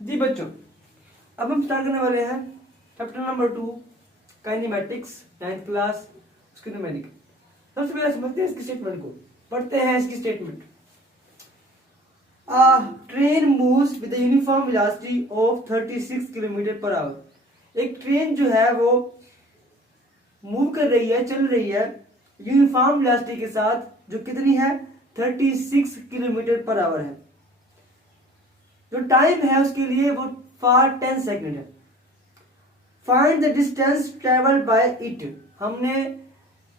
जी बच्चों, अब हम स्टार्ट करने वाले हैं chapter number 2 kinematics 9th class उसके न्यूमेरिक। सबसे पहले समझते हैं इसकी स्टेटमेंट को, पढ़ते हैं इसकी statement. Train moves with uniform velocity of 36 kilometre per hour. एक ट्रेन जो है वो मूव कर रही है, चल रही है यूनिफॉर्म वेलोसिटी के साथ, जो कितनी है 36 किलोमीटर पर आवर है। जो टाइम है उसके लिए वो 10 सेकंड है। Find the distance travelled by it. हमने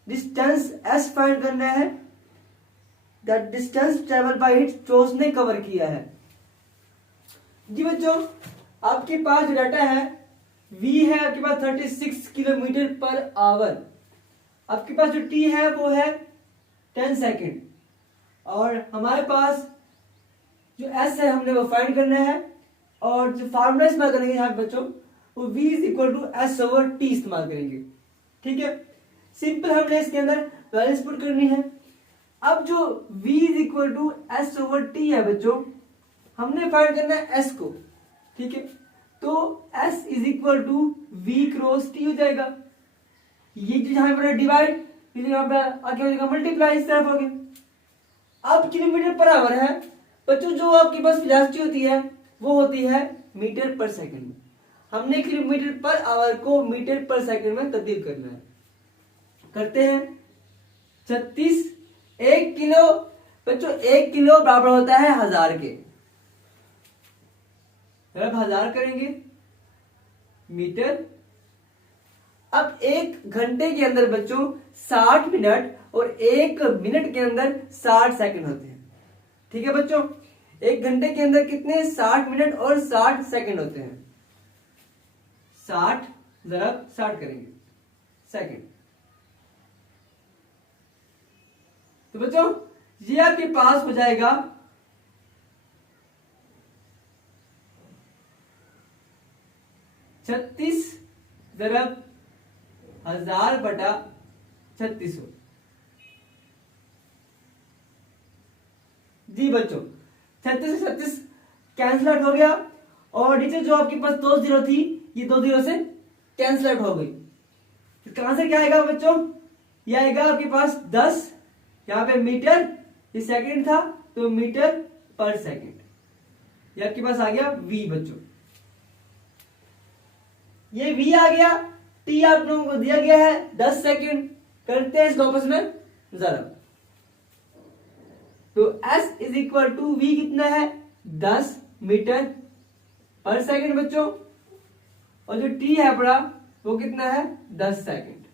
डिस्टेंस s फाइंड करना है। The distance travel by it जो उसने कवर किया है। जी बच्चों, आपके पास जो डाटा है v है आपके पास 36 किलोमीटर पर आवर। आपके पास जो t है वो है 10 सेकंड, और हमारे पास जो s है हमने वो फाइंड करना है, और जो फार्मूला इस्तेमाल करेंगे यहाँ पे बच्चों वो v is equal to S over T इस्तेमाल करेंगे। ठीक है, सिंपल हमने इसके अंदर वैल्यूज पुट करनी है। अब जो v is equal to S over T है बच्चों, हमने फाइंड करना है s को। ठीक है, तो s is equal to v cross t हो जाएगा। ये जो यहाँ पर डिवाइड, यहाँ पे आगे हो जाएगा मल्टीप्लाई, इस तरफ हो गया। अब किलोमीटर पर आवर है बच्चों, जो आपके पास वेलोसिटी होती है वो होती है मीटर पर सेकंड में। हमने किलोमीटर पर आवर को मीटर पर सेकंड में तब्दील करना है। करते हैं 36 1 किलो बच्चों, 1 किलो बराबर होता है 1000 के। जब 1000 करेंगे मीटर। अब 1 घंटे के अंदर बच्चों 60 मिनट और 1 मिनट के अंदर 60 सेकंड होते हैं। ठीक है बच्चों, 1 घंटे के अंदर कितने 60 मिनट और 60 सेकंड होते हैं। 60 ज़रब 60 करेंगे सेकंड। तो बच्चों ये आपके पास हो जाएगा 36 ज़रब 1000 बटा 3600। जी बच्चों, 36 से 36 कैंसिल आउट हो गया, और नीचे जो आपके पास 2 जीरो थी ये 2 जीरो से कैंसिल आउट हो गई। इसका आंसर क्या आएगा बच्चों? ये आएगा आपके पास 10, यहाँ पे मीटर, ये सेकंड था तो मीटर पर सेकंड। ये आपके पास आ गया v बच्चों। ये v आ गया, t आप लोगों को दिया गया है 10 सेकंड। करते हैं इसको आपस में जरा। तो s is equal to v कितना है 10 मीटर पर सेकंड बच्चों, और जो t है अपना वो कितना है 10 सेकंड।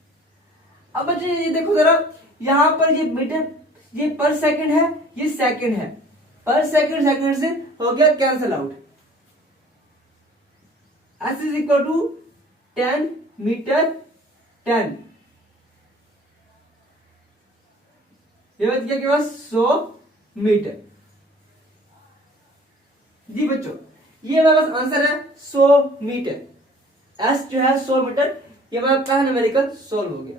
अब बच्चों ये देखो जरा, यहां पर ये मीटर, ये पर सेकंड है, ये सेकंड है। पर सेकंड सेकंड से हो गया cancel out. s is equal to 10 metre 10, ये बच गया के पास 100 मीटर। जी बच्चों, ये हमारे पास आंसर है 100 मीटर। s जो है 100 मीटर। ये हमारा पहला न्यूमेरिकल सॉल्व हो गया।